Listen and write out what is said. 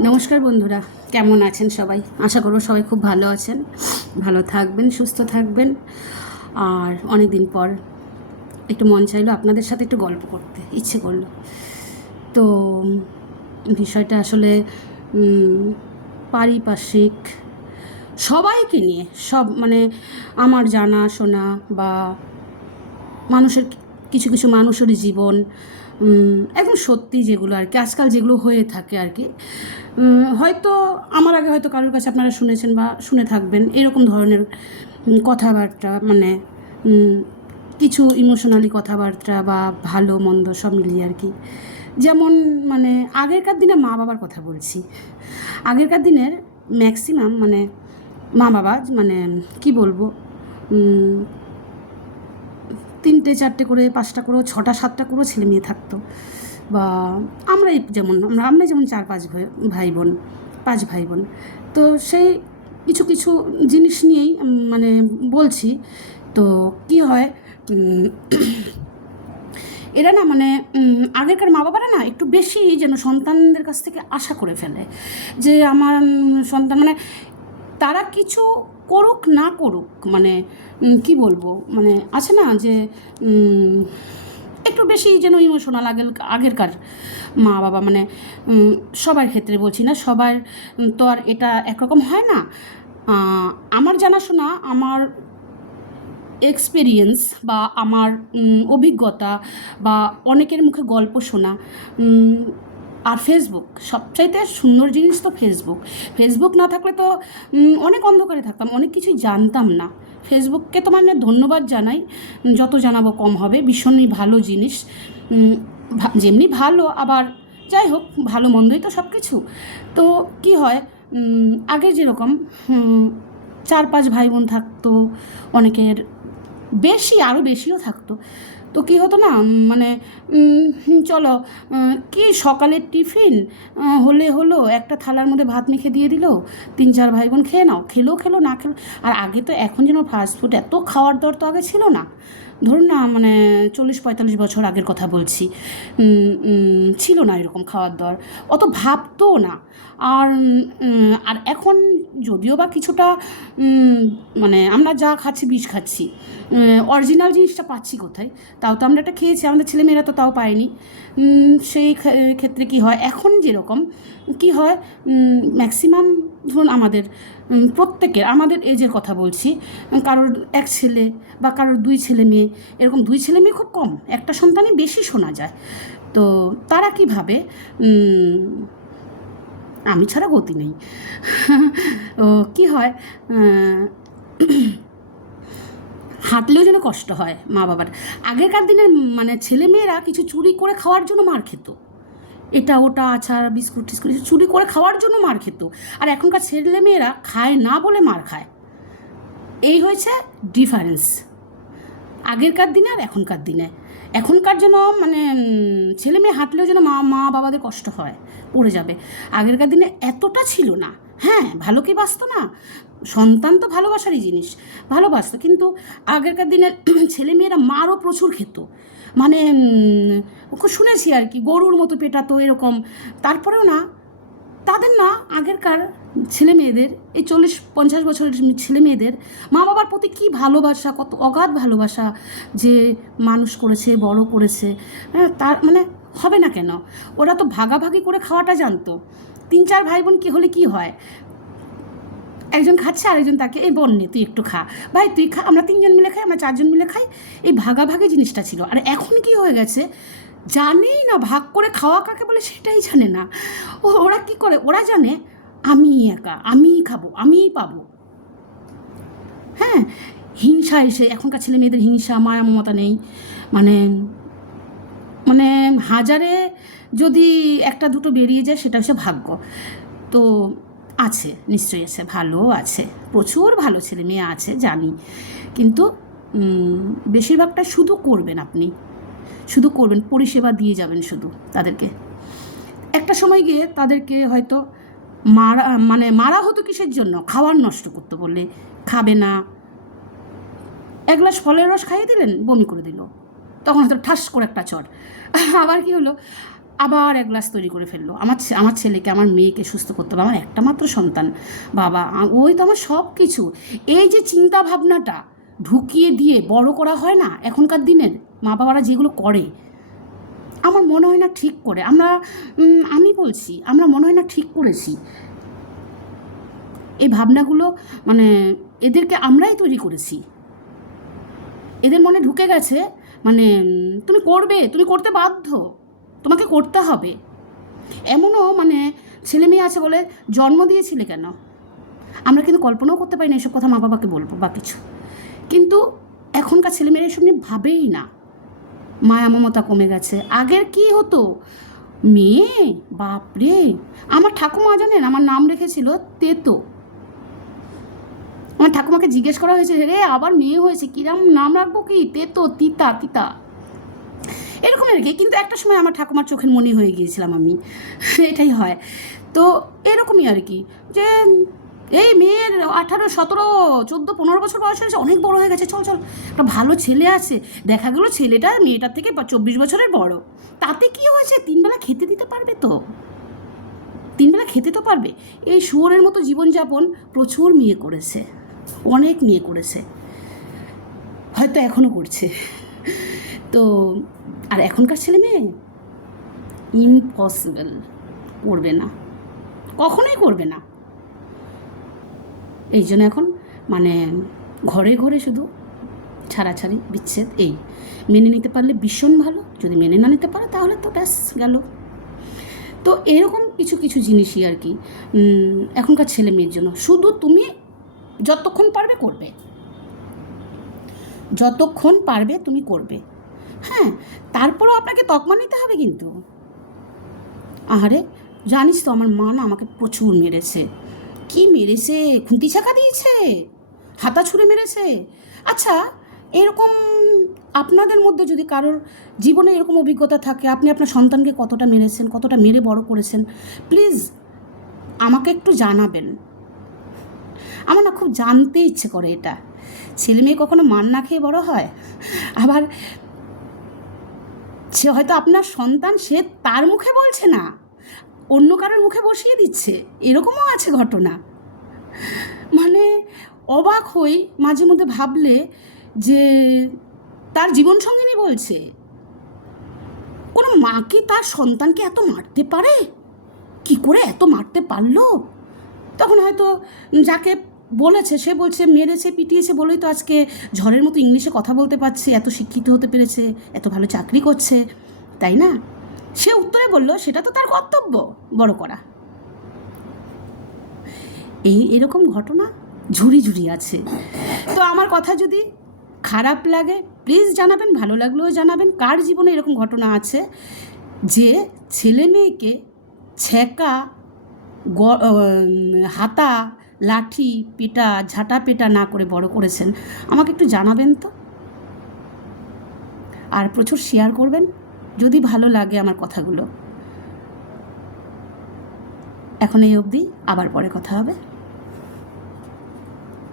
নমস্কার বন্ধুরা, কেমন আছেন সবাই? আশা করব সবাই খুব ভালো আছেন, ভালো থাকবেন, সুস্থ থাকবেন। আর অনেক দিন পর একটু মন চাইলো আপনাদের সাথে একটু গল্প করতে, ইচ্ছে করল। তো, বিষয়টা আসলে পারিপার্শ্বিক সবাইকে নিয়ে, সব মানে আমার জানা শোনা বা মানুষের কিছু কিছু মানুষের জীবন একদম সত্যি যেগুলো আর কি, আজকাল যেগুলো হয়ে থাকে আর কি। হয়তো আমার আগে হয়তো কারোর কাছে আপনারা শুনেছেন বা শুনে থাকবেন, এরকম ধরনের কথাবার্তা মানে কিছু ইমোশনালি কথাবার্তা বা ভালো, মন্দ সব মিলিয়ে আর কি। যেমন মানে আগেরকার দিনে মা বাবার কথা বলছি। আগেরকার দিনের ম্যাক্সিমাম মানে মা বাবা মানে কি বলব তিনটে, চারটে করে, পাঁচটা করেও, ছটা, সাতটা করেও ছেলে মেয়ে থাকতো। বা আমরাই যেমন, আমরা, আমরাই যেমন চার, পাঁচ ভাই বোন, পাঁচ ভাই বোন। তো সেই কিছু কিছু জিনিস নিয়েই মানে বলছি, তো কি হয় এরা না মানে আগেকার মা বাবারা না একটু বেশি যেন সন্তানদের কাছ থেকে আশা করে ফেলে। যে আমার সন্তান মানে তারা কিছু করুক না করুক মানে কি বলব মানে আছে না যে একটু বেশি যেন ইমোশনাল আগের আগেরকার মা বাবা মানে সবার ক্ষেত্রে বলছি না, সবার তো আর এটা একরকম হয় না। আমার জানাশোনা, আমার এক্সপিরিয়েন্স বা আমার অভিজ্ঞতা বা অনেকের মুখে গল্প শোনা আর ফেসবুক সবচাইতে সুন্দর জিনিস তো ফেসবুক ফেসবুক না থাকলে তো অনেক অন্ধকারে থাকতাম, অনেক কিছুই জানতাম না। ফেসবুককে তো মানে ধন্যবাদ জানাই, যত জানাব কম হবে, ভীষণই ভালো জিনিস। যেমনি ভালো, আবার যাই হোক, ভালো মন্দই তো সব কিছু তো কি হয় আগে যেরকম চার পাঁচ ভাই বোন থাকতো, অনেকের বেশি আরও বেশিও থাকতো। তো কি হতো না মানে চলো কি সকালের টিফিন হলে হলো, একটা থালার মধ্যে ভাত মেখে দিয়ে দিল, তিন চার ভাই বোন খেয়ে নাও খেলো খেলো, না খেলো আর আগে তো এখন যেন ফাস্ট ফুড এত খাওয়ার দর তো আগে ছিল না। ধরুন না মানে চল্লিশ, পঁয়তাল্লিশ বছর আগের কথা বলছি। ছিল না এরকম খাওয়ার দর। অত ভাবতো না। আর আর এখন যদিও বা কিছুটা মানে আমরা যা খাচ্ছি, বিষ খাচ্ছি অরিজিনাল জিনিসটা পাচ্ছি কোথায়? তাও তো আমরা এটা খেয়েছি, আমাদের ছেলেমেয়েরা তো তাও পায়নি। সেই ক্ষেত্রে কি হয়? এখন যেরকম কি হয়? ম্যাক্সিমাম ধরুন আমাদের প্রত্যেকের আমাদের এজের কথা বলছি কারোর এক ছেলে বা কারোর দুই ছেলে মেয়ে, এরকম দুই ছেলে মেয়ে খুব কম, একটা সন্তানই বেশি শোনা যায়। তো তারা কীভাবে আমি ছাড়া গতি নেই। ও, কী হয় হাঁটলেও যেন কষ্ট হয় মা বাবার আগেকার দিনের মানে ছেলেমেয়েরা কিছু চুরি করে খাওয়ার জন্য মার খেত। এটা ওটা আচার, বিস্কুট টিস্কুট চুরি করে খাওয়ার জন্য মার খেত। আর এখনকার ছেলেমেয়েরা খায় না বলে মার খায়। এই হয়েছে ডিফারেন্স আগেরকার দিনে আর এখনকার দিনে। এখনকার জন্য মানে ছেলে মেয়ে হাঁটলেও যেন মা মা, বাবাদের কষ্ট হয়, পড়ে যাবে। আগেরকার দিনে এতটা ছিল না। হ্যাঁ ভালো কি বাসতো না। সন্তান তো ভালোবাসারই জিনিস, ভালোবাসতো। কিন্তু আগেরকার দিনে ছেলে মেয়েরা মারও প্রচুর খেত। মানে শুনেছি আর কি, গরুর মতো পেটাতো এরকম। তারপরেও না, তাদের না, আগেরকার ছেলে মেয়েদের, এই চল্লিশ, পঞ্চাশ বছরের ছেলে মেয়েদের মা বাবার প্রতি কী ভালোবাসা, কত অগাধ ভালোবাসা যে মানুষ করেছে, বড় করেছে হ্যাঁ তার মানে হবে না কেন? ওরা তো ভাগাভাগি করে খাওয়াটা জানতো। তিন, চার ভাই বোন কী হলে কি হয়? একজন খাচ্ছে, আরেকজন তাকে, এই বন্যে তুই একটু খা। ভাই, তুই খা। আমরা তিনজন মিলে খাই, আমরা চারজন মিলে খাই। এই ভাগাভাগি জিনিসটা ছিল। আর এখন কি হয়ে গেছে? জানেই না, ভাগ করে খাওয়া কাকে বলে সেটাই জানে না। ও, ওরা কি করে? ওরা জানে, আমি একা, আমিই খাব, আমিই পাবো। হ্যাঁ হিংসা এসে, এখনকার ছেলে মেয়েদের হিংসা, মায়া মমতা নেই। মানে মানে হাজারে যদি একটা দুটো বেরিয়ে যায়, সেটা হচ্ছে ভাগ্য। তো আছে, নিশ্চয়ই আছে, ভালো আছে, প্রচুর ভালো ছেলে মেয়ে আছে, জানি। কিন্তু বেশিরভাগটা শুধু করবেন আপনি। শুধু করবেন, পরিষেবা দিয়ে যাবেন শুধু তাদেরকে। একটা সময় গিয়ে তাদেরকে হয়তো মারা মানে মারা হতো কিসের জন্য? খাবার নষ্ট করতে বললে, খাবে না। এক গ্লাস ফলের রস খাইয়ে দিলেন, বমি করে দিল। তখন হয়তো ঠাস করে একটা চট। আবার কি হলো? আবার এক গ্লাস তৈরি করে ফেলল। আমার আমার ছেলেকে, আমার মেয়েকে সুস্থ করতে হবে। আমার একটা মাত্র সন্তান। বাবা ওই তো আমার সব কিছু এই যে চিন্তা ভাবনাটা ঢুকিয়ে দিয়ে বড় করা হয় না এখনকার দিনের? মা বাবারা যেগুলো করে, আমার মনে হয় না ঠিক করে। আমরা আমি বলছি, আমরা মনে হয় না ঠিক করেছি। এই ভাবনাগুলো মানে এদেরকে আমরাই তৈরি করেছি। এদের মনে ঢুকে গেছে মানে তুমি করবে, তুমি করতে বাধ্য। তোমাকে করতে হবে। এমনও মানে ছেলে মেয়ে আছে বলে জন্ম দিয়েছিলে কেন? আমরা কিন্তু কল্পনাও করতে পারি না এসব কথা মা বাবাকে বলব বা কিছু। কিন্তু এখনকার ছেলেমেয়েরা এসব নিয়ে ভাবেই না। মায়া মমতা কমে গেছে। আগের কি হতো? মেয়ে? বাপরে! আমার ঠাকুমা জানেন আমার নাম রেখেছিল তেতো। আমার ঠাকুমাকে জিজ্ঞেস করা হয়েছে, রে, আবার মেয়ে হয়েছে, কিরাম নাম রাখব কি? তেতো, তিতা তিতা। এরকম আর কি, কিন্তু একটা সময় আমার ঠাকুমার চোখের মনি হয়ে গিয়েছিলাম আমি। এটাই হয়। তো এরকমই আর কি, যে এই মেয়ের আঠারো, সতেরো, চোদ্দ, পনেরো বছর বয়স হয়েছে, অনেক বড় হয়ে গেছে, চল চল। একটা ভালো ছেলে আছে, দেখা গেলো ছেলেটা মেয়েটার থেকে চব্বিশ বছরের বড়। তাতে কি হয়েছে? তিনবেলা খেতে দিতে পারবে তো? তিনবেলা খেতে তো পারবে। এই শুয়োরের মতো জীবনযাপন প্রচুর মেয়ে করেছে, অনেক মেয়ে করেছে। হয়তো এখনও করছে। তো আর এখনকার ছেলে মেয়ে? ইম্পসিবল করবে না। কখনোই করবে না। এই জন্য এখন মানে ঘরে ঘরে শুধু ছাড়াছাড়ি, বিচ্ছেদ, এই। মেনে নিতে পারলে ভীষণ ভালো। যদি মেনে না নিতে পারে তাহলে তো ব্যাস, গেল। তো এরকম কিছু কিছু জিনিসই আর কি এখনকার ছেলে মেয়ের জন্য। শুধু তুমি যতক্ষণ পারবে করবে। যতক্ষণ পারবে তুমি করবে। হ্যাঁ তারপরও আপনাকে তকমা নিতে হবে কিন্তু। আহারে, জানিস তো আমার মা না আমাকে প্রচুর মেরেছে। কি মেরেছে? খুন্তি ছাকা দিয়েছে? হাতা ছুঁড়ে মেরেছে? আচ্ছা এরকম আপনাদের মধ্যে যদি কারোর জীবনে এরকম অভিজ্ঞতা থাকে, আপনি আপনার সন্তানকে কতটা মেরেছেন, কতটা মেরে বড় করেছেন, প্লিজ আমাকে একটু জানাবেন। আমার না খুব জানতে ইচ্ছে করে এটা। ছেলে মেয়ে কখনো মান না খেয়ে বড় হয়? আবার সে হয়তো আপনার সন্তান, সে তার মুখে বলছে না। অন্য কারোর মুখে বসিয়ে দিচ্ছে। এরকমও আছে ঘটনা। মানে অবাক হই মাঝে মধ্যে ভাবলে যে তার জীবনসঙ্গিনী বলছে। কোনো মা কি তার সন্তানকে এত মারতে পারে? কি করে এত মারতে পারল? তখন হয়তো যাকে বলেছে, সে বলছে, মেরেছে, পিটিয়েছে বলেই তো আজকে ঝড়ের মতো ইংলিশে কথা বলতে পারছে, এত শিক্ষিত হতে পেরেছে, এত ভালো চাকরি করছে, তাই না? সে উত্তরে বলল, সেটা তো তার কর্তব্য, বড় করা। এই এরকম ঘটনা ঝুড়ি ঝুড়ি আছে। তো আমার কথা যদি খারাপ লাগে প্লিজ জানাবেন, ভালো লাগলেও জানাবেন, কার জীবনে এরকম ঘটনা আছে যে ছেলে মেয়েকে ছেঁকা হাতা লাঠি, পেটা, ঝাঁটা পেটা না করে বড় করেছেন। আমাকে একটু জানাবেন তো? আর প্রচুর শেয়ার করবেন, যদি ভালো লাগে আমার কথাগুলো। এখন এই অবধি, আবার পরে কথা হবে।